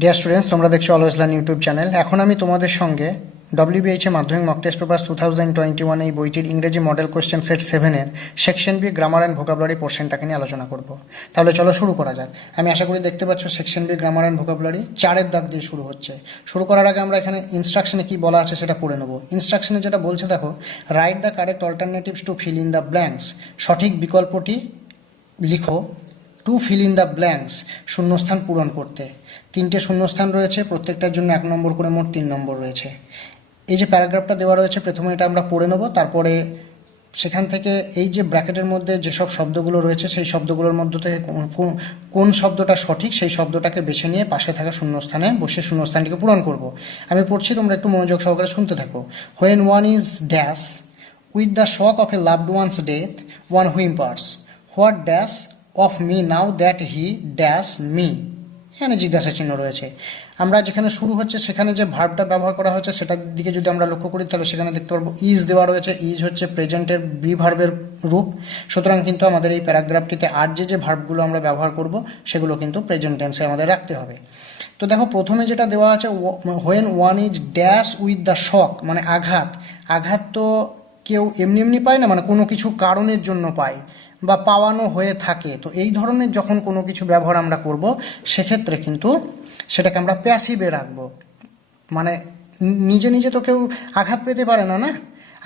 Dear students, তোমরা দেখছো always learn YouTube channel. এখন আমি তোমাদের সঙ্গে WBHA মাধ্যমিক মক টেস্ট পেপার 2021 এই বইটির ইংরেজি মডেল কোশ্চেন সেট 7-এর section B grammar and vocabulary পোর্শনটাকে নিয়ে আলোচনা করব। তাহলে চলো শুরু করা যাক। আমি আশা করি দেখতে পাচ্ছ section B grammar and vocabulary 4-এর দাগ দিয়ে শুরু হচ্ছে। শুরু করার আগে আমরা এখানে ইনস্ট্রাকশনে কি বলা আছে সেটা পড়ে নেব। ইনস্ট্রাকশনে যেটা বলছে দেখো, write the correct alternatives to fill in the blanks. সঠিক বিকল্পটি লিখো to fill in the blanks, শূন্যস্থান পূরণ করতে। 3টে শূন্যস্থান রয়েছে, প্রত্যেকটার জন্য 1 নম্বর করে, মোট 3 নম্বর রয়েছে। এই যে প্যারাগ্রাফটা দেওয়া রয়েছে, প্রথমে এটা আমরা পড়ে নেব, তারপরে সেখান থেকে এই যে ব্র্যাকেটের মধ্যে যেসব শব্দগুলো রয়েছে সেই শব্দগুলোর মধ্যে থেকে কোন শব্দটা সঠিক সেই শব্দটাকে বেছে নিয়ে পাশে থাকা শূন্যস্থানে বসে শূন্যস্থানটিকে পূরণ করব। আমি পড়ছি, তোমরা একটু মনোযোগ সহকারে শুনতে থাকো। When one is dash with the shock of a loved one's death one whimpers, what dash of me now that he dash me. এখানে জিজ্ঞাসা চিহ্ন রয়েছে। আমরা যেখানে শুরু হচ্ছে সেখানে যে ভার্বটা ব্যবহার করা হচ্ছে সেটার দিকে যদি আমরা লক্ষ্য করি তাহলে সেখানে দেখতে পারবো ইজ দেওয়া রয়েছে। ইজ হচ্ছে প্রেজেন্টের বি ভার্বের রূপ, সুতরাং কিন্তু আমাদের এই প্যারাগ্রাফটিতে আর যে ভার্বগুলো আমরা ব্যবহার করব সেগুলো কিন্তু প্রেজেন্ট টেন্সে আমাদের রাখতে হবে। তো দেখো, প্রথমে যেটা দেওয়া আছে, when one is dash with the শক, মানে আঘাত। আঘাত তো কেউ এমনি এমনি পায় না, মানে কোনো কিছু কারণের জন্য পায় বা পাওয়ানো হয়ে থাকে। তো এই ধরনের যখন কোনো কিছু ব্যবহার আমরা করব সেক্ষেত্রে কিন্তু সেটাকে আমরা প্যাসিভে রাখবো। মানে নিজে নিজে তো কেউ আঘাত পেতে পারে না, না,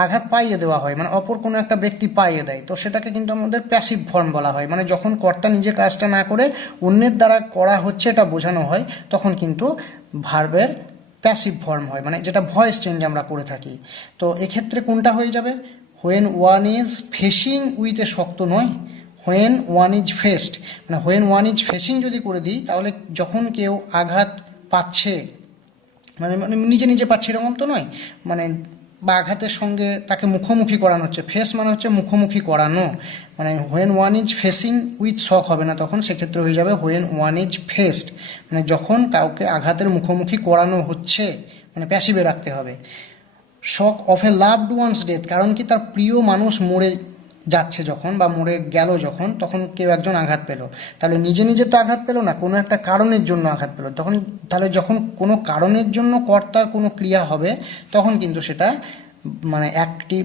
আঘাত পাইয়ে দেওয়া হয়, মানে অপর কোনো একটা ব্যক্তি পাইয়ে দেয়, তো সেটাকে কিন্তু আমাদের প্যাসিভ ফর্ম বলা হয়। মানে যখন কর্তা নিজে কাজটা না করে অন্যের দ্বারা করা হচ্ছে এটা বোঝানো হয়, তখন কিন্তু ভার্বের প্যাসিভ ফর্ম হয়, মানে যেটা ভয়েস চেঞ্জ আমরা করে থাকি। তো এক্ষেত্রে কোনটা হয়ে যাবে? When one is facing with a, শক্ত নয়, হোয়েন ওয়ান ইজ ফেসড, মানে হোয়েন ওয়ান ইজ ফেসিং যদি করে দিই তাহলে যখন কেউ আঘাত পাচ্ছে, মানে মানে নিজে নিজে পাচ্ছে এরকম তো নয়, মানে বা আঘাতের সঙ্গে তাকে মুখোমুখি করানো হচ্ছে। ফেস মানে হচ্ছে মুখোমুখি করানো, মানে when one is facing with shock হবে না, তখন সেক্ষেত্রে হয়ে যাবে হোয়েন ওয়ান ইজ ফেসড, মানে যখন কাউকে আঘাতের মুখোমুখি করানো হচ্ছে, মানে প্যাসিভে রাখতে হবে। Shock of a loved one's death, কারণ কি তার প্রিয় মানুষ মরে যাচ্ছে যখন বা মরে গেল যখন, তখন কেউ একজন আঘাত পেল, তাহলে নিজে নিজে তো আঘাত পেল না, কোনো একটা কারণের জন্য আঘাত পেল। তখন তাহলে যখন কোনো কারণের জন্য কর্তার কোনো ক্রিয়া হবে তখন কিন্তু সেটা মানে অ্যাক্টিভ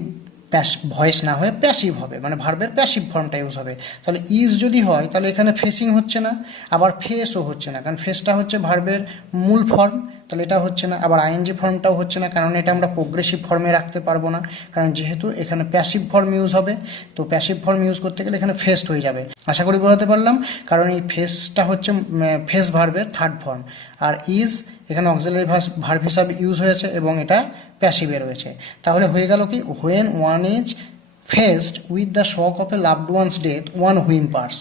ভয়েস না হয়ে প্যাসিভ হবে, মানে ভার্বের প্যাসিভ ফর্মটা ইউজ হবে। তাহলে ইজ যদি হয় তাহলে এখানে ফেসিং হচ্ছে না, আবার ফেসও হচ্ছে না, কারণ ফেসটা হচ্ছে ভার্বের মূল ফর্ম, তাহলে এটা হচ্ছে না। আবার আইএনজি ফর্মটাও হচ্ছে না, কারণ এটা আমরা প্রোগ্রেসিভ ফর্মে রাখতে পারবো না, কারণ যেহেতু এখানে প্যাসিভ ফর্ম ইউজ হবে। তো প্যাসিভ ফর্ম ইউজ করতে গেলে এখানে ফেসড হয়ে যাবে। আশা করি বোঝাতে পারলাম, কারণ এই ফেসটা হচ্ছে ফেস ভার্বের থার্ড ফর্ম, আর ইজ এখানে অক্সিলারি ভার্ব হিসাবে ইউজ হয়েছে এবং এটা প্যাসিভে রয়েছে। তাহলে হয়ে গেল কি, when one is faced with the shock of a loved one's death one whimpers,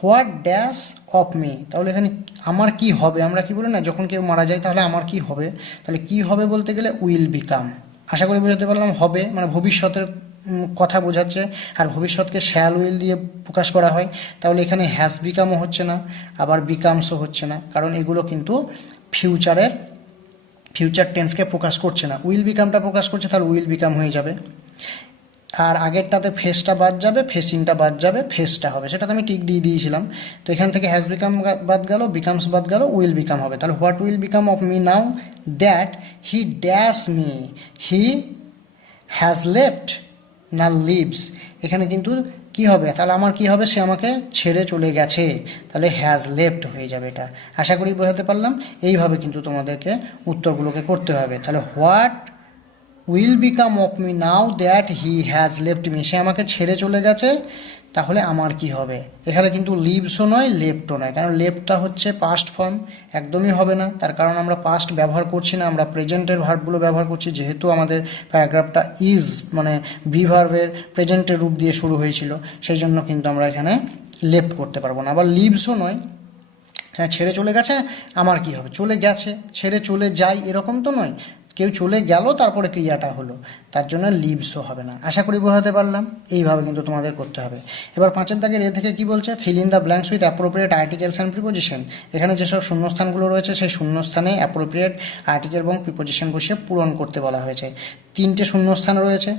what dash of me. তাহলে এখানে আমার কি হবে, আমরা কি বলি না যখন কেউ মারা যায় তাহলে আমার কি হবে, তাহলে কি হবে বলতে গেলে উইল বিকাম। আশা করি বোঝাতে পারলাম। হবে মানে ভবিষ্যতের কথা বোঝাচ্ছে, আর ভবিষ্যৎকে শ্যাল উইল দিয়ে প্রকাশ করা হয়। তাহলে এখানে হ্যাজ বিকামও হচ্ছে না, আবার বিকামসও হচ্ছে না, কারণ এগুলো কিন্তু ফিউচার টেন্সকে প্রকাশ করছে না। উইল বিকামটা প্রকাশ করছে, তাহলে উইল বিকাম হয়ে যাবে। আর আগেরটাতে ফেসটা বাদ যাবে, ফেসিংটা বাদ যাবে, ফেসটা হবে, সেটা তো আমি টিক দিয়ে দিয়েছিলাম। তো এখান থেকে হ্যাজ বিকাম বাদ গেল, বিকামস বাদ গেল, উইল বিকাম হবে। তাহলে what will become of me now that he dash me, he has left না লিভস। এখানে কিন্তু কি হবে, তাহলে আমার কি হবে, সে আমাকে ছেড়ে চলে গেছে, তাহলে হ্যাজ লেফট হয়ে যাবে। এটা আশা করি বোঝাতে পারলাম। এইভাবে কিন্তু তোমাদেরকে উত্তরগুলোকে করতে হবে। তাহলে what will become of me now that he has left me, সে আমাকে ছেড়ে চলে গেছে, তাহলে আমার কি হবে। এখানে কিন্তু লিভসও নয়, লেফটও নয়, কারণ লেফটটা হচ্ছে পাস্ট ফর্ম, একদমই হবে না। তার কারণ আমরা পাস্ট ব্যবহার করছি না, আমরা প্রেজেন্টের ভার্বগুলো ব্যবহার করছি, যেহেতু আমাদের প্যারাগ্রাফটা ইজ মানে বি ভার্বের প্রেজেন্টের রূপ দিয়ে শুরু হয়েছিল, সেই জন্য কিন্তু আমরা এখানে লেফট করতে পারবো না। আবার লিভসও নয়, হ্যাঁ ছেড়ে চলে গেছে, আমার কি হবে, চলে গেছে, ছেড়ে চলে যায় এরকম তো নয়, কেউ চলে গেল তারপরে ক্রিয়াটা হলো, তার জন্য লিভসও হবে না। আশা করি বোঝাতে পারলাম। এইভাবে কিন্তু তোমাদের করতে হবে। এবার 5-এর দাগের এ থেকে কি বলছে, feel in the blanks with appropriate articles and preposition. এখানে যেসব শূন্যস্থানগুলো রয়েছে সেই শূন্যস্থানে অ্যাপ্রোপ্রিয়েট আর্টিকেল এবং প্রিপোজিশন বসিয়ে পূরণ করতে বলা হয়েছে। 3টে শূন্যস্থান রয়েছে,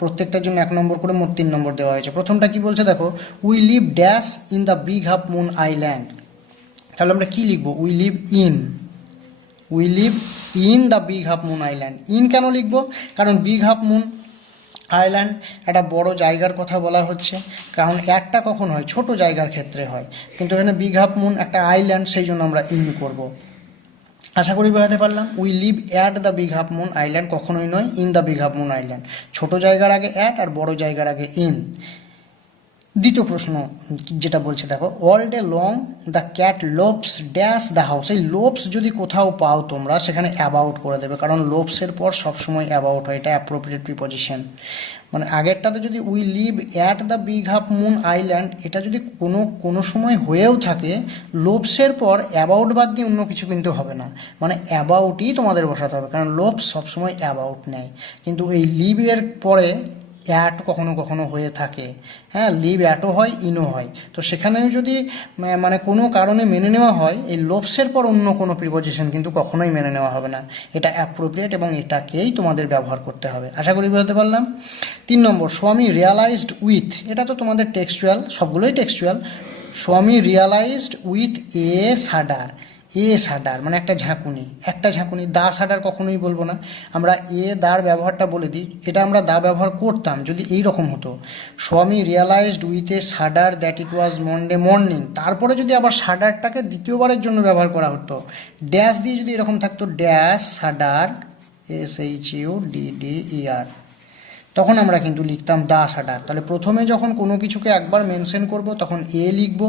প্রত্যেকটার জন্য 1 নম্বর করে, মোট 3 নম্বর দেওয়া হয়েছে। প্রথমটা কি বলছে দেখো, we live dash in the big half moon island. তাহলে আমরা কি লিখবো, we live in, we live in the big half moon island. In কেন লিখবো? কারণ বিগ হাফ মুন আইল্যান্ড একটা বড় জায়গার কথা বলা হচ্ছে, কারণ একটা কখন হয়, ছোট জায়গার ক্ষেত্রে হয়, কিন্তু এখানে বিগ হাফ মুন একটা আইল্যান্ড, সেই জন্য আমরা ইন করব। আশা করি বোঝাতে পারলাম। We live at the big half moon island কখনোই নয় in the big half moon island. ছোট জায়গার আগে অ্যাট আর বড় জায়গার আগে ইন। দ্বিতীয় প্রশ্ন যেটা বলছে দেখো, all day long the cat loops dash the house. এই লোপস যদি কোথাও পাও তোমরা, সেখানে অ্যাবাউট করে দেবে, কারণ লোপসের পর সবসময় অ্যাবাউট হয়, এটা অ্যাপ্রোপ্রিয়েট প্রিপজিশন। মানে আগেরটাতে যদি we live at the big half moon island, এটা যদি কোনো সময় হয়েও থাকে, লোপসের পর অ্যাবাউট বাদ দিয়ে অন্য কিছু কিন্তু হবে না, মানে অ্যাবাউটই তোমাদের বসাতে হবে, কারণ লোপস সবসময় অ্যাবাউট নেয়। কিন্তু এই লিভের পরে অ্যাট কখনো কখনো হয়ে থাকে, হ্যাঁ, লিভ অ্যাটও হয়, ইনও হয়। তো সেখানেও যদি মানে কোনো কারণে মেনে নেওয়া হয়, এই লোপসের পর অন্য কোনো প্রিপজিশন কিন্তু কখনোই মেনে নেওয়া হবে না। এটা অ্যাপ্রোপ্রিয়েট এবং এটাকেই তোমাদের ব্যবহার করতে হবে। আশা করি বুঝতে পারলাম। 3 নম্বর, স্বামী রিয়ালাইজড উইথ। এটা তো তোমাদের টেক্সচুয়াল, সবগুলোই টেক্সচুয়াল। স্বামী রিয়ালাইজড উইথ এ সাডার। এ সাডার মানে একটা ঝাঁকুনি। দা সাডার কখনোই বলবো না, আমরা এ দার ব্যবহারটা বলে দিই। এটা আমরা দা ব্যবহার করতাম যদি এই রকম হতো, স্বামী realised with a সাডার that it was Monday morning. তারপরে যদি আবার সাডারটাকে দ্বিতীয়বারের জন্য ব্যবহার করা হতো, ড্যাশ দিয়ে যদি এরকম থাকতো, ড্যাশ সাডার SHUDDER, তখন আমরা কিন্তু লিখতাম দা সাডার। তাহলে প্রথমে যখন কোনো কিছুকে একবার মেনশন করব তখন এ লিখব,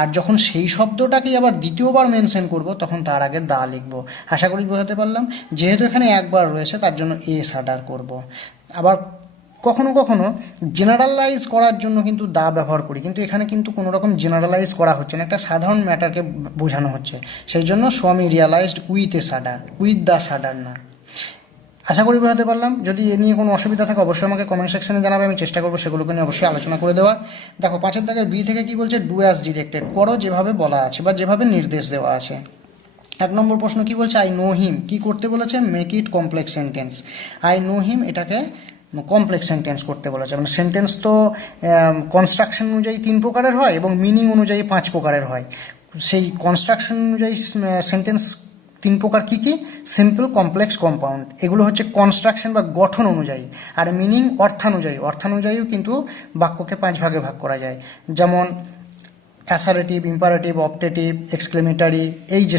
আর যখন সেই শব্দটাকেই আবার দ্বিতীয়বার মেনশন করব তখন তার আগে দা লিখব। আশা করি বোঝাতে পারলাম। যেহেতু এখানে একবার রয়েছে তার জন্য এ সাডার করব। আবার কখনো কখনো জেনারেলাইজ করার জন্য কিন্তু দা ব্যবহার করি, কিন্তু এখানে কিন্তু কোনো রকম জেনারেলাইজ করা হচ্ছে না, একটা সাধারণ ম্যাটারকে বোঝানো হচ্ছে, সেই জন্য স্বামী realised with a shudder, with the shudder না। আশা করি বোঝাতে পারলাম। যদি এ নিয়ে কোনো অসুবিধা থাকে অবশ্যই আমাকে কমেন্ট সেকশনে জানাবে, আমি চেষ্টা করবো সেগুলোকে নিয়ে অবশ্যই আলোচনা করে দেওয়ার। দেখো 5 দাগের বি থেকে কি বলছে, ডু অ্যাজ ডিরেক্টেড, করো যেভাবে বলা আছে বা যেভাবে নির্দেশ দেওয়া আছে। 1 নম্বর প্রশ্ন কি বলছে, আই নো হিম, কি করতে বলেছে, make it complex sentence. I know him এটাকে কমপ্লেক্স সেন্টেন্স করতে বলেছে। মানে সেন্টেন্স তো কনস্ট্রাকশন অনুযায়ী 3 প্রকারের হয় এবং মিনিং অনুযায়ী 5 প্রকারের হয়। সেই কনস্ট্রাকশন অনুযায়ী সেন্টেন্স 3 প্রকার কী কী, সিম্পল, কমপ্লেক্স, কম্পাউন্ড। এগুলো হচ্ছে কনস্ট্রাকশন বা গঠন অনুযায়ী। আর মিনিং অর্থানুযায়ীও কিন্তু বাক্যকে 5 ভাগে ভাগ করা যায়। যেমন অ্যাসারেটিভ, ইম্পারেটিভ, অপটেটিভ, এক্সক্লেমেটারি, এই যে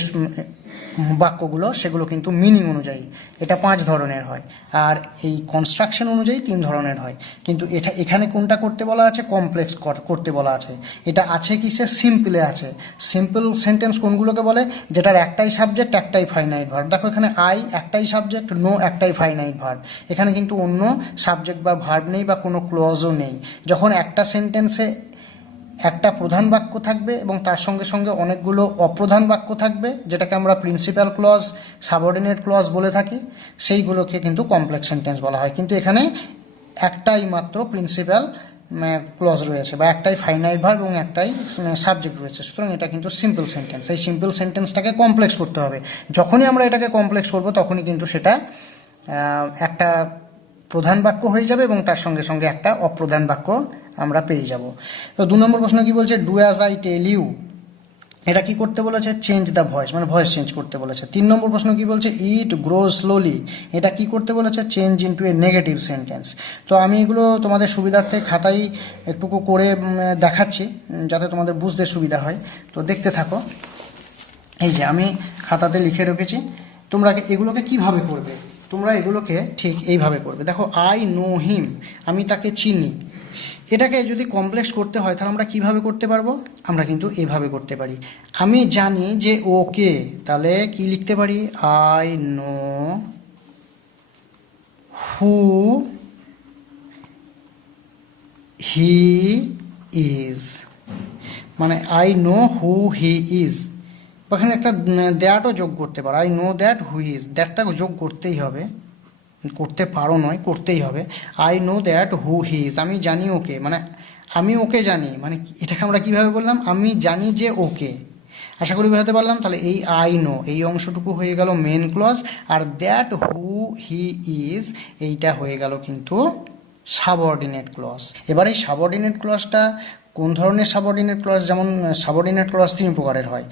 বাক্যগুলো সেগুলো কিন্তু মিনিং অনুযায়ী এটা 5 ধরনের হয়, আর এই কনস্ট্রাকশন অনুযায়ী 3 ধরনের হয়। কিন্তু এখানে কোনটা করতে বলা আছে, কমপ্লেক্স করতে বলা আছে। এটা আছে কিসে, সিম্পলে আছে। সিম্পল সেন্টেন্স কোনগুলোকে বলে, যেটার একটাই সাবজেক্ট, একটাই ফাইনাইট ভার্ব। দেখো এখানে আই একটাই সাবজেক্ট, নো একটাই ফাইনাইট ভার্ব। এখানে কিন্তু অন্য সাবজেক্ট বা ভার্ব নেই বা কোনো ক্লজও নেই। যখন একটা সেন্টেন্সে একটা প্রধান বাক্য থাকবে এবং তার সঙ্গে সঙ্গে অনেকগুলো অপ্রধান বাক্য থাকবে, যেটাকে আমরা প্রিন্সিপাল ক্লজ, সাবঅর্ডিনেট ক্লজ বলে থাকি, সেইগুলোকে কিন্তু কমপ্লেক্স সেন্টেন্স বলা হয়। কিন্তু এখানে একটাই মাত্র প্রিন্সিপাল ক্লজ রয়েছে বা একটাই ফাইনাইট ভার্ব এবং একটাই সাবজেক্ট রয়েছে, সুতরাং এটা কিন্তু সিম্পল সেন্টেন্স। এই সিম্পল সেন্টেন্সটাকে কমপ্লেক্স করতে হবে। যখনই আমরা এটাকে কমপ্লেক্স করব তখনই কিন্তু সেটা একটা প্রধান বাক্য হয়ে যাবে এবং তার সঙ্গে সঙ্গে একটা অপ্রধান বাক্য আমরা পেয়ে যাব। তো 2 নম্বর প্রশ্ন কি বলছে, do as I tell you, এটা কি করতে বলেছে, চেঞ্জ দ্য ভয়েস, মানে ভয়েস চেঞ্জ করতে বলেছে। 3 নম্বর প্রশ্ন কি বলছে, ইট গ্রোজ স্লোলি, এটা কি করতে বলেছে, change into a negative sentence. তো আমি এগুলো তোমাদের সুবিধার্থে খাতায় একটুকু করে দেখাচ্ছি যাতে তোমাদের বুঝতে সুবিধা হয়। তো দেখতে থাকো। এই যে আমি খাতাতে লিখে রেখেছি, তোমরা এগুলোকে কিভাবে করবে, তোমরা এগুলোকে ঠিক এইভাবে করবে। দেখো, আই নো হিম, আমি তাকে চিনি। এটাকে যদি কমপ্লেক্স করতে হয় তাহলে আমরা কিভাবে করতে পারবো, আমরা কিন্তু এভাবে করতে পারি। আমি জানি যে ওকে, তাহলে কি লিখতে পারি, I know who he is, মানে I know who he is. ওখানে একটা দ্যাটও যোগ করতে পারো, I know that who is, দ্যাটটা যোগ করতেই হবে, করতে পারো নয়, করতেই হবে। I know that who he is, আমি জানি ওকে, মানে আমি ওকে জানি, মানে এটাকে আমরা কীভাবে বললাম, আমি জানি যে ওকে। আশা করি বোঝাতে পারলাম। তাহলে এই আই নো এই অংশটুকু হয়ে গেল মেন ক্লজ, আর দ্যাট হু হি ইজ এইটা হয়ে গেল কিন্তু সাবঅর্ডিনেট ক্লজ। এবার এই সাবঅর্ডিনেট ক্লজটা কোন ধরনের সাবঅর্ডিনেট ক্লজ, যেমন সাবঅর্ডিনেট ক্লজ 3 প্রকারের হয়।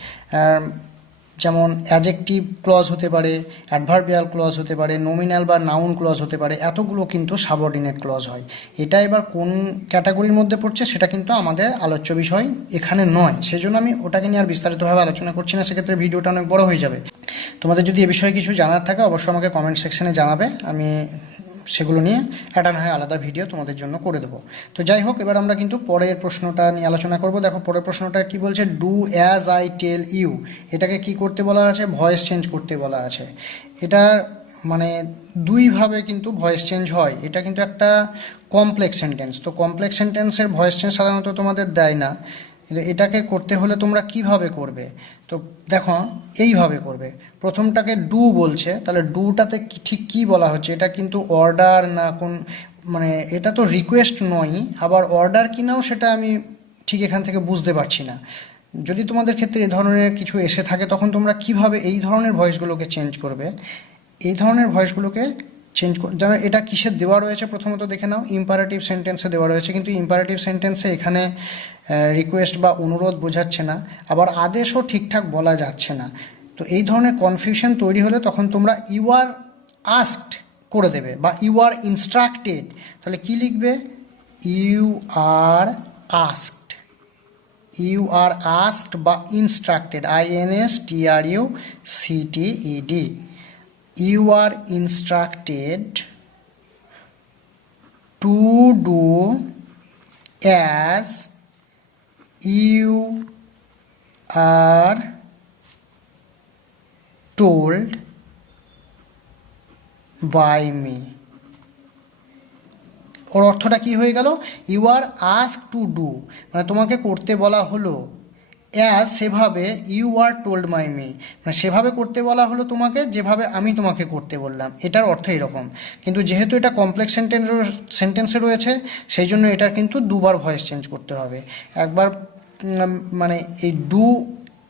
যেমন অ্যাডজেক্টিভ ক্লজ হতে পারে, অ্যাডভার্বিয়াল ক্লজ হতে পারে, নমিনাল বা নাউন ক্লজ হতে পারে, এতগুলো কিন্তু সাবঅর্ডিনেট ক্লজ হয়। এটা এবার কোন ক্যাটাগরির মধ্যে পড়ছে সেটা কিন্তু আমাদের আলোচ্য বিষয় এখানে নয়, সেই জন্য আমি ওটাকে নিয়ে আর বিস্তারিতভাবে আলোচনা করছি না, সেক্ষেত্রে ভিডিওটা অনেক বড় হয়ে যাবে। তোমাদের যদি এ বিষয়ে কিছু জানার থাকে অবশ্যই আমাকে কমেন্ট সেকশনে জানাবে, আমি সেগুলো নিয়ে একটা না হয় আলাদা ভিডিও তোমাদের জন্য করে দেবো। তো যাই হোক, এবার আমরা কিন্তু পরের প্রশ্নটা নিয়ে আলোচনা করব। দেখো পরের প্রশ্নটা কি বলছে, do as I tell you, এটাকে কি করতে বলা আছে, ভয়েস চেঞ্জ করতে বলা আছে। এটা মানে দুইভাবে কিন্তু ভয়েস চেঞ্জ হয়, এটা কিন্তু একটা কমপ্লেক্স সেন্টেন্স। তো কমপ্লেক্স সেন্টেন্সের ভয়েস চেঞ্জ সাধারণত তোমাদের দেয় না, কিন্তু এটাকে করতে হলে তোমরা কিভাবে করবে, তো দেখো এইভাবে করবে। প্রথমটাকে ডু বলছে, তাহলে ডুটাতে ঠিক কী বলা হচ্ছে, এটা কিন্তু অর্ডার না কোন, মানে এটা তো রিকোয়েস্ট নয়, আবার অর্ডার কিনাও সেটা আমি ঠিক এখান থেকে বুঝতে পারছি না। যদি তোমাদের ক্ষেত্রে এই ধরনের কিছু এসে থাকে তখন তোমরা কিভাবে এই ধরনের ভয়েসগুলোকে চেঞ্জ করবে, এই ধরনের ভয়েসগুলোকে চেঞ্জ যেন এটা কিসের দেওয়া রয়েছে প্রথমত দেখে নাও, ইম্পারেটিভ সেন্টেন্সে দেওয়া রয়েছে, কিন্তু ইম্পারেটিভ সেন্টেন্সে এখানে রিকোয়েস্ট বা অনুরোধ বোঝাচ্ছে না, আবার আদেশও ঠিকঠাক বলা যাচ্ছে না। তো এই ধরনের কনফিউশন তৈরি হলে তখন তোমরা ইউ আর আস্কড করে দেবে বা ইউ আর ইনস্ট্রাক্টেড, তাহলে কি লিখবে, you are asked, you are asked বা instructed, INSTRUCTED, you are instructed to do as you are told by me। ওর অর্থটা কি হয়ে গেল, you are ask to do, মানে তোমাকে করতে বলা হলো, অ্যাজ সেভাবে, you are told my me, মানে সেভাবে করতে বলা হলো তোমাকে যেভাবে আমি তোমাকে করতে বললাম, এটার অর্থ এরকম। কিন্তু যেহেতু এটা কমপ্লেক্স সেন্টেন্সে রয়েছে সেই জন্য এটার কিন্তু দুবার ভয়েস চেঞ্জ করতে হবে। একবার মানে এই ডু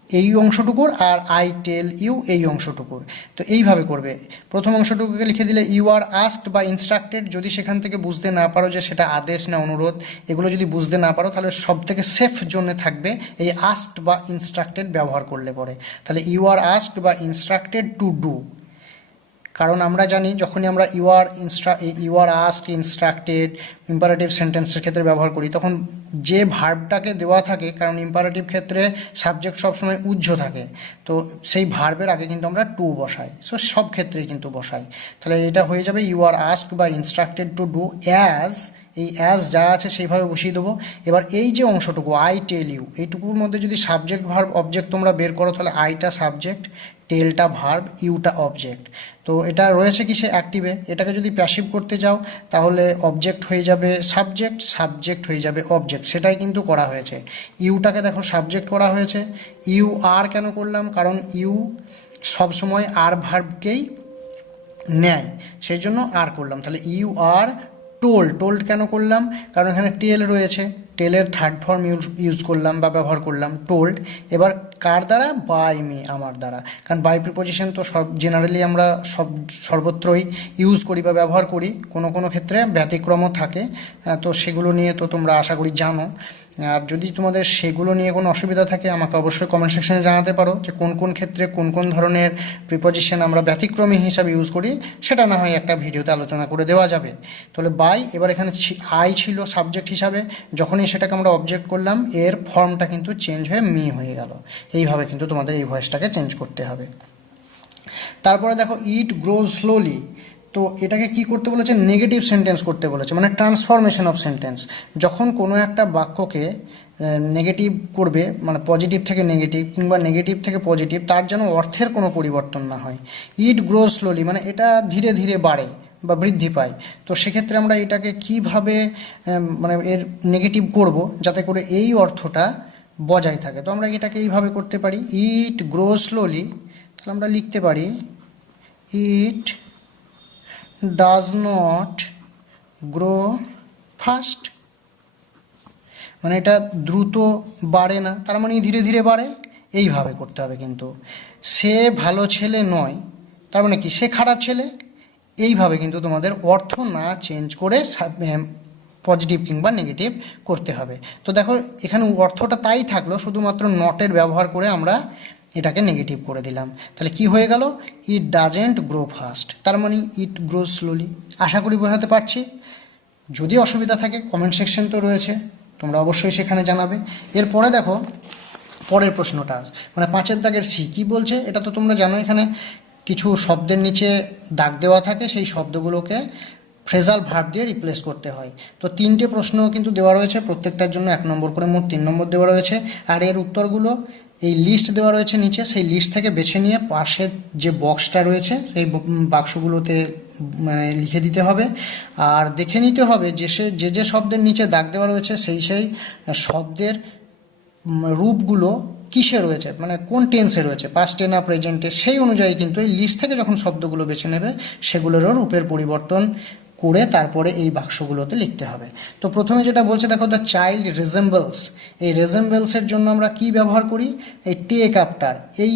এই অংশটুকুর আর আই টেল ইউ এই অংশটুকুর, তো এইভাবে করবে। প্রথম অংশটুকুকে লিখে দিলে ইউ আর আস্কড বা ইনস্ট্রাক্টেড, যদি সেখান থেকে বুঝতে না পারো যে সেটা আদেশ না অনুরোধ, এগুলো যদি বুঝতে না পারো তাহলে সব থেকে সেফ জোনে থাকবে এই আস্কড বা ইনস্ট্রাক্টেড ব্যবহার করলে পরে, তাহলে ইউ আর আস্কড বা ইনস্ট্রাক্টেড টু ডু। কারণ আমরা জানি যখনই আমরা you are asked, instructed imperative সেন্টেন্সের ক্ষেত্রে ব্যবহার করি তখন যে ভার্বটাকে দেওয়া থাকে, কারণ ইম্পারেটিভ ক্ষেত্রে সাবজেক্ট সবসময় উহ্য থাকে, তো সেই ভার্বের আগে কিন্তু আমরা টু বসাই, সো সব ক্ষেত্রেই কিন্তু বসাই। তাহলে এটা হয়ে যাবে ইউ আর আস্কড বা ইনস্ট্রাক্টেড টু ডু অ্যাজ, এই অ্যাজ যা আছে সেইভাবে বসিয়ে দেবো। এবার এই যে অংশটুকু আই টেল ইউ, এইটুকুর মধ্যে যদি সাবজেক্ট ভার্ব অবজেক্ট তোমরা বের করো তাহলে আইটা সাবজেক্ট, টেলটা ভার্ব, ইউটা অবজেক্ট। তো এটা রয়েছে কি সে অ্যাক্টিভে, এটাকে যদি প্যাসিভ করতে যাও তাহলে অবজেক্ট হয়ে যাবে সাবজেক্ট, সাবজেক্ট হয়ে যাবে অবজেক্ট, সেটাই কিন্তু করা হয়েছে। ইউটাকে দেখো সাবজেক্ট করা হয়েছে, ইউ আর কেন করলাম, কারণ ইউ সবসময় আর ভার্বকেই নেয়, সেই জন্য আর করলাম। তাহলে ইউ আর টোল্ড, টোল্ড কেন করলাম, কারণ এখানে টেল রয়েছে, টেলের থার্ড ফর্ম ইউজ করলাম বা ব্যবহার করলাম টোল্ড। এবার কার দ্বারা, বাই মি, আমার দ্বারা, কারণ বাই প্রিপোজিশন তো সব জেনারেলি আমরা সর্বত্রই ইউজ করি বা ব্যবহার করি, কোনো কোনো ক্ষেত্রে ব্যতিক্রমও থাকে, তো সেগুলো নিয়ে তো তোমরা আশা করি জানো। আর যদি তোমাদের সেগুলো নিয়ে কোনো অসুবিধা থাকে আমাকে অবশ্যই কমেন্ট সেকশনে জানাতে পারো যে কোন কোন ক্ষেত্রে কোন কোন ধরনের প্রিপোজিশন আমরা ব্যতিক্রমী হিসাবে ইউজ করি, সেটা না হয় একটা ভিডিওতে আলোচনা করে দেওয়া যাবে। তাহলে বাই, এবার এখানে আই ছিল সাবজেক্ট হিসাবে, যখনই সেটাকে আমরা অবজেক্ট করলাম এর ফর্মটা কিন্তু চেঞ্জ হয়ে মি হয়ে গেল। এইভাবে কিন্তু তোমাদের এই ভয়েসটাকে চেঞ্জ করতে হবে। তারপরে দেখো ইট গ্রোজ স্লোলি, তো এটাকে কি করতে বলেছে, নেগেটিভ সেন্টেন্স করতে বলেছে, মানে ট্রান্সফরমেশন অফ সেন্টেন্স। যখন কোনো একটা বাক্যকে নেগেটিভ করবে, মানে পজিটিভ থেকে নেগেটিভ কিংবা নেগেটিভ থেকে পজিটিভ, তার যেন অর্থের কোনো পরিবর্তন না হয়। ইট গ্রোজ স্লোলি মানে এটা ধীরে ধীরে বাড়ে বা বৃদ্ধি পায়, তো সেক্ষেত্রে আমরা এটাকে কিভাবে মানে এর নেগেটিভ করব যাতে করে এই অর্থটা বজায় থাকে। তো আমরা এটাকে এইভাবে করতে পারি, ইট গ্রোজ স্লোলি, তাহলে আমরা লিখতে পারি it does not grow fast, মানে এটা দ্রুত বাড়ে না, তার মানে ধীরে ধীরে বাড়ে, এইভাবে করতে হবে। কিন্তু সে ভালো ছেলে নয়, তার মানে কি সে খারাপ ছেলে, এইভাবে কিন্তু তোমাদের অর্থ না চেঞ্জ করে পজিটিভ কিংবা নেগেটিভ করতে হবে। তো দেখো এখানে অর্থটা তাই থাকলো, শুধুমাত্র নটের ব্যবহার করে আমরা এটাকে নেগেটিভ করে দিলাম। তাহলে কি হয়ে গেল? ইট ডাজেন্ট গ্রো ফাস্ট, তার মানে ইট গ্রোজ স্লোলি। আশা করি বোঝাতে পারছি। যদি অসুবিধা থাকে কমেন্ট সেকশন তো রয়েছে, তোমরা অবশ্যই সেখানে জানাবে। এরপরে দেখো পরের প্রশ্নটা, মানে 5 দাগের সি কী বলছে, এটা তো তোমরা জানো, এখানে কিছু শব্দের নিচে দাগ দেওয়া থাকে, সেই শব্দগুলোকে ফ্রেজাল ভার্ব দিয়ে রিপ্লেস করতে হয়। তো 3টে প্রশ্ন কিন্তু দেওয়া রয়েছে, প্রত্যেকটার জন্য 1 নম্বর করে, মোট 3 নম্বর দেওয়া রয়েছে। আর এর উত্তরগুলো এই লিস্ট দেওয়া রয়েছে নিচে, সেই লিস্ট থেকে বেছে নিয়ে পাশের যে বক্সটা রয়েছে সেই বাক্সগুলোতে মানে লিখে দিতে হবে। আর দেখে নিতে হবে যে শব্দের নিচে দাগ দেওয়া রয়েছে সেই শব্দের রূপগুলো কিসে রয়েছে, মানে কোন টেন্সে রয়েছে, পাস্টে না প্রেজেন্টে, সেই অনুযায়ী কিন্তু এই লিস্ট থেকে যখন শব্দগুলো বেছে নেবে সেগুলোরও রূপের পরিবর্তন করে তারপরে এই বাক্সগুলোতে লিখতে হবে। তো প্রথমে যেটা বলছে দেখো, দ্য চাইল্ড রেজেম্বলস, এই রেজেম্বলসের জন্য আমরা কি ব্যবহার করি, এই টেক আফটার, এই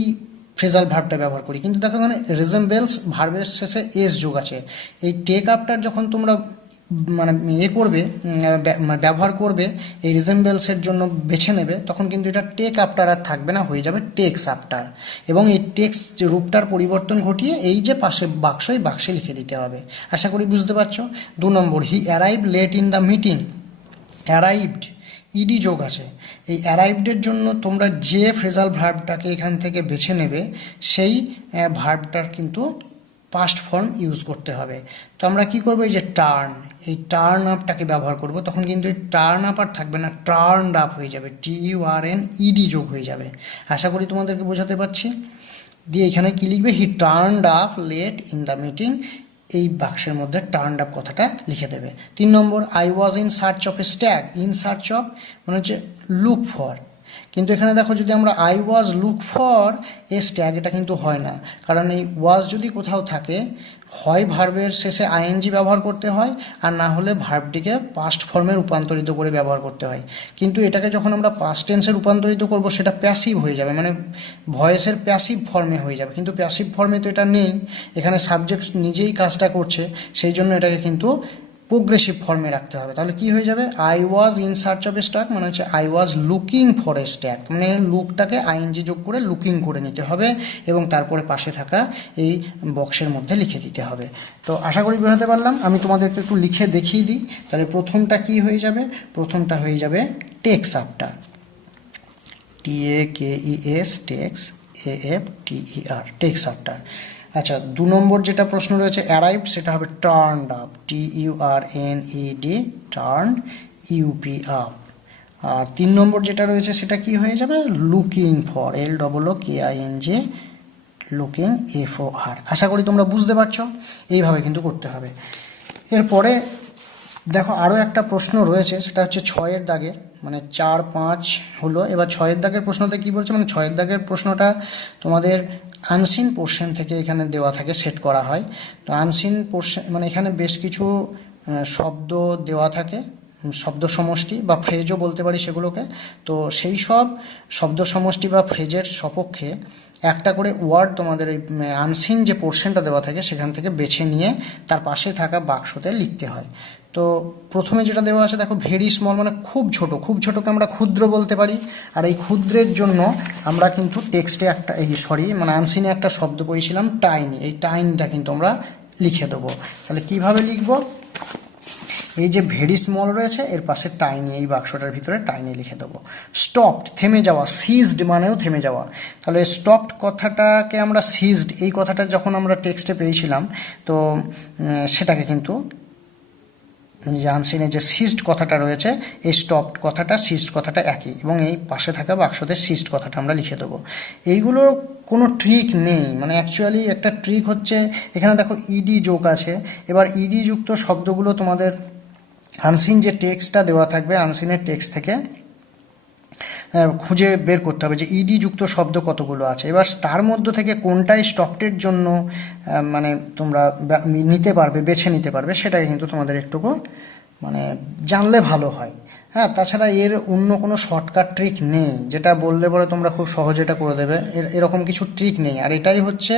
ফ্রেজাল ভার্বটা ব্যবহার করি। কিন্তু দেখো এখানে রেজেম্বলস ভার্বের শেষে এস যোগ আছে। এই টেক আফটার যখন তোমরা মানে করবে, ব্যবহার করবে, এই রিজেম্বলসের জন্য বেছে নেবে, তখন কিন্তু এটা টেক আফটার আর থাকবে না, হয়ে যাবে টেক্স আফটার। এবং এই টেক্স যে রূপটার পরিবর্তন ঘটিয়ে এই যে পাশে বাক্স, এই বাক্সে লিখে দিতে হবে। আশা করি বুঝতে পারছো। 2 নম্বর, he arrived late in the meeting. Arrived E D যোগ আছে। এই অ্যারাইভডের জন্য তোমরা যে ফ্রেজাল ভার্বটাকে এখান থেকে বেছে নেবে সেই ভার্বটার কিন্তু পাস্ট ফর্ম ইউজ করতে হবে। তো আমরা কি করবো, এই যে টার্ন, এই টার্ন আপটাকে ব্যবহার করব, তখন কিন্তু এই টার্ন আপ আর থাকবে না, টার্নড আপ হয়ে যাবে, TURNED যোগ হয়ে যাবে। আশা করি তোমাদেরকে বোঝাতে পারছি। দিয়ে এখানে কি লিখবে, he turned up late in the meeting, এই বাক্সের মধ্যে টার্নড আপ কথাটা লিখে দেবে। 3 নম্বর, I was in search of a stag. In search of মানে হচ্ছে লুক ফর, কিন্তু এখানে দেখো যদি আমরা I was look for a stag, এটা কিন্তু হয় না, কারণ এই ওয়াজ যদি কোথাও থাকে হয় ভার্বের শেষে আইএনজি ব্যবহার করতে হয়, আর না হলে ভার্বটিকে পাস্ট ফর্মে রূপান্তরিত করে ব্যবহার করতে হয়। কিন্তু এটাকে যখন আমরা পাস্ট টেন্সে রূপান্তরিত করব সেটা প্যাসিভ হয়ে যাবে, মানে ভয়েসের প্যাসিভ ফর্মে হয়ে যাবে, কিন্তু প্যাসিভ ফর্মে তো এটা নেই, এখানে সাবজেক্ট নিজেই কাজটা করছে, সেই জন্য এটাকে কিন্তু প্রোগ্রেসিভ ফর্মে রাখতে হবে। তাহলে কি হয়ে যাবে, I was in search of A stack মানে হচ্ছে I was looking for a stack, মানে লুকটাকে আইএনজি যোগ করে লুকিং করে নিতে হবে এবং তারপরে পাশে থাকা এই বক্সের মধ্যে লিখে দিতে হবে। তো আশা করি বোঝাতে পারলাম। আমি তোমাদেরকে একটু লিখে দেখিয়ে দিই। তাহলে প্রথমটা কি হয়ে যাবে, প্রথমটা হয়ে যাবে takes after, TAKES, text AFTER, takes after. আচ্ছা, 2 নম্বর যেটা প্রশ্ন রয়েছে অ্যারাইভড, সেটা হবে turned up, TURNED, turned UP up. আর 3 নম্বর যেটা রয়েছে সেটা কি হয়ে যাবে, looking for, LOOKING, looking FOR। আশা করি তোমরা বুঝতে পারছো, এইভাবে কিন্তু করতে হবে। এরপরে দেখো আরও একটা প্রশ্ন রয়েছে, সেটা হচ্ছে 6 দাগের, মানে 4, 5 হলো। এবার 6 দাগের প্রশ্নতে কি বলছে, মানে 6 দাগের প্রশ্নটা তোমাদের আনসিন পোর্শন থেকে এখানে দেওয়া থাকে, সেট করা হয়। তো আনসিন পোর্শন মানে এখানে বেশ কিছু শব্দ দেওয়া থাকে, শব্দ সমষ্টি বা ফ্রেজও বলতে পারি সেগুলোকে। তো সেই সব শব্দ সমষ্টি বা ফ্রেজের সপক্ষে একটা করে ওয়ার্ড তোমাদের এই আনসিন যে পোর্শনটা দেওয়া থাকে সেখান থেকে বেছে নিয়ে তার পাশে থাকা বাক্সতে লিখতে হয়। তো প্রথমে যেটা দেওয়া আছে দেখো, ভেরি স্মল মানে খুব ছোট, খুব ছোটোকে আমরা ক্ষুদ্র বলতে পারি। আর এই ক্ষুদ্রের জন্য আমরা কিন্তু টেক্সটে একটা মানে আনসিনে একটা শব্দ পেয়েছিলাম টাইনি, এই টাইনটা কিন্তু আমরা লিখে দেবো। তাহলে কিভাবে লিখবো, এই যে ভেরি স্মল রয়েছে এর পাশে টাইনি, এই বাক্সটার ভিতরে টাইনি লিখে দেবো। স্টপড থেমে যাওয়া, সিজড মানেও থেমে যাওয়া। তাহলে স্টপড কথাটাকে আমরা সিজড, এই কথাটা যখন আমরা টেক্সটে পেয়েছিলাম, তো সেটাকে কিন্তু যে আনসিনে যে সিজড কথাটা রয়েছে, এই স্টপড কথাটা সিজড কথাটা একই, এবং এই পাশে থাকা বাক্সতে সিজড কথাটা আমরা লিখে দেবো। এইগুলোর কোনো ট্রিক নেই, মানে অ্যাকচুয়ালি একটা ট্রিক হচ্ছে, এখানে দেখো ইডি যোগ আছে। এবার ইডি যুক্ত শব্দগুলো তোমাদের আনসিন যে টেক্সটটা দেওয়া থাকবে, আনসিনের টেক্সট থেকে খুঁজে বের করতে হবে যে ইডি যুক্ত শব্দ কতগুলো আছে। এবার তার মধ্য থেকে কোনটাই স্টপটের জন্য মানে তোমরা নিতে পারবে, বেছে নিতে পারবে, সেটাই কিন্তু তোমাদের একটুকু মানে জানলে ভালো হয়। হ্যাঁ, তাছাড়া এর অন্য কোনো শর্টকাট ট্রিক নেই যেটা বললে পরে তোমরা খুব সহজে এটা করে দেবে, এরকম কিছু ট্রিক নেই। আর এটাই হচ্ছে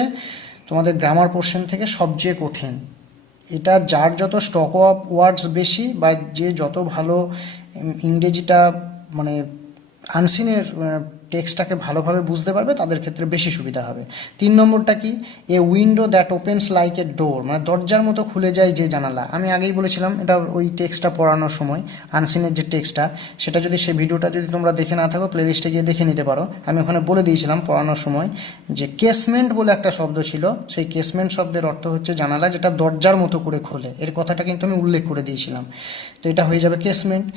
তোমাদের গ্রামার পোর্শন থেকে সবচেয়ে কঠিন। এটা যার যত স্টক অফ ওয়ার্ডস বেশি বা যে যত ভালো ইংরেজিটা মানে আনসিনের টেক্সটটাকে ভালোভাবে বুঝতে পারবে তাদের ক্ষেত্রে বেশি সুবিধা হবে। 3 নম্বরটা কি, a window that opens like a door, মানে দরজার মতো খুলে যায় যে জানালা। আমি আগেই বলেছিলাম এটা ওই টেক্সটটা পড়ানোর সময়, আনসিনের যে টেক্সটটা, সেটা যদি সেই ভিডিওটা যদি তোমরা দেখে না থাকো প্লেলিস্টে গিয়ে দেখে নিতে পারো। আমি ওখানে বলে দিয়েছিলাম পড়ানোর সময় যে কেসমেন্ট বলে একটা শব্দ ছিল, সেই কেসমেন্ট শব্দের অর্থ হচ্ছে জানালা যেটা দরজার মতো করে খোলে, এর কথাটা কিন্তু আমি উল্লেখ করে দিয়েছিলাম। তো এটা হয়ে যাবে কেসমেন্ট।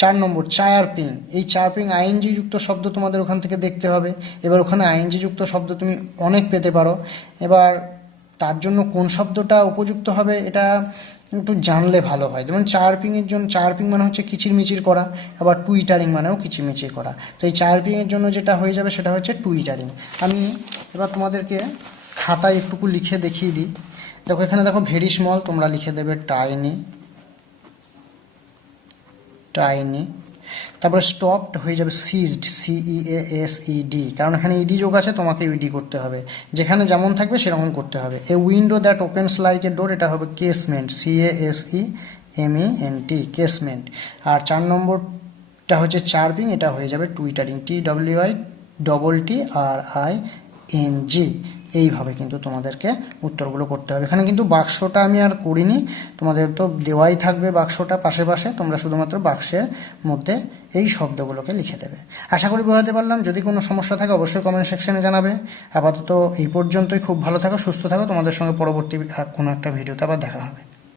4 নম্বর চায়ারপিং, এই চায়ারপিং আইএনজি যুক্ত শব্দ তোমাদের ওখান থেকে দেখতে হবে। এবার ওখানে আইএনজি যুক্ত শব্দ তুমি অনেক পেতে পারো, এবার তার জন্য কোন শব্দটা উপযুক্ত হবে এটা একটু জানলে ভালো হয়। যেমন চায়ারপিংয়ের জন্য, চায়ারপিং মানে হচ্ছে কিচিরমিচির করা, আবার টুইটারিং মানেও কিচিরমিচির করা। তো এই চায়ারপিংয়ের জন্য যেটা হয়ে যাবে সেটা হচ্ছে টুইটারিং। আমি এবার তোমাদেরকে খাতায় একটুকু লিখে দেখিয়ে দিই। দেখো এখানে দেখো ভেরি স্মল, তোমরা লিখে দেবে টাইনি, টাইনি। তারপরে স্টপড হয়ে যাবে সিজড, CEASED, কারণ এখানে ইডি যোগ আছে, তোমাকে ইডি করতে হবে, যেখানে যেমন থাকবে সেরকম করতে হবে। A window that opens like a door, এটা হবে কেসমেন্ট, CASEMENT, কেসমেন্ট। আর 4 নম্বরটা হচ্ছে চার্পিং, এটা হয়ে যাবে টুইটারিং, TWITTRING। এইভাবে কিন্তু তোমাদেরকে উত্তরগুলো করতে হবে। এখানে কিন্তু বাক্সটা আমি আর করিনি, তোমাদের তো দেওয়াই থাকবে বাক্সটা পাশে পাশে, তোমরা শুধুমাত্র বাক্সের মধ্যে এই শব্দগুলোকে লিখে দেবে। আশা করি বোঝাতে পারলাম। যদি কোনো সমস্যা থাকে অবশ্যই কমেন্ট সেকশনে জানাবে। আপাতত এই পর্যন্তই। খুব ভালো থাকো, সুস্থ থাকো, তোমাদের সঙ্গে পরবর্তী কোনো একটা ভিডিওতে আবার দেখা হবে।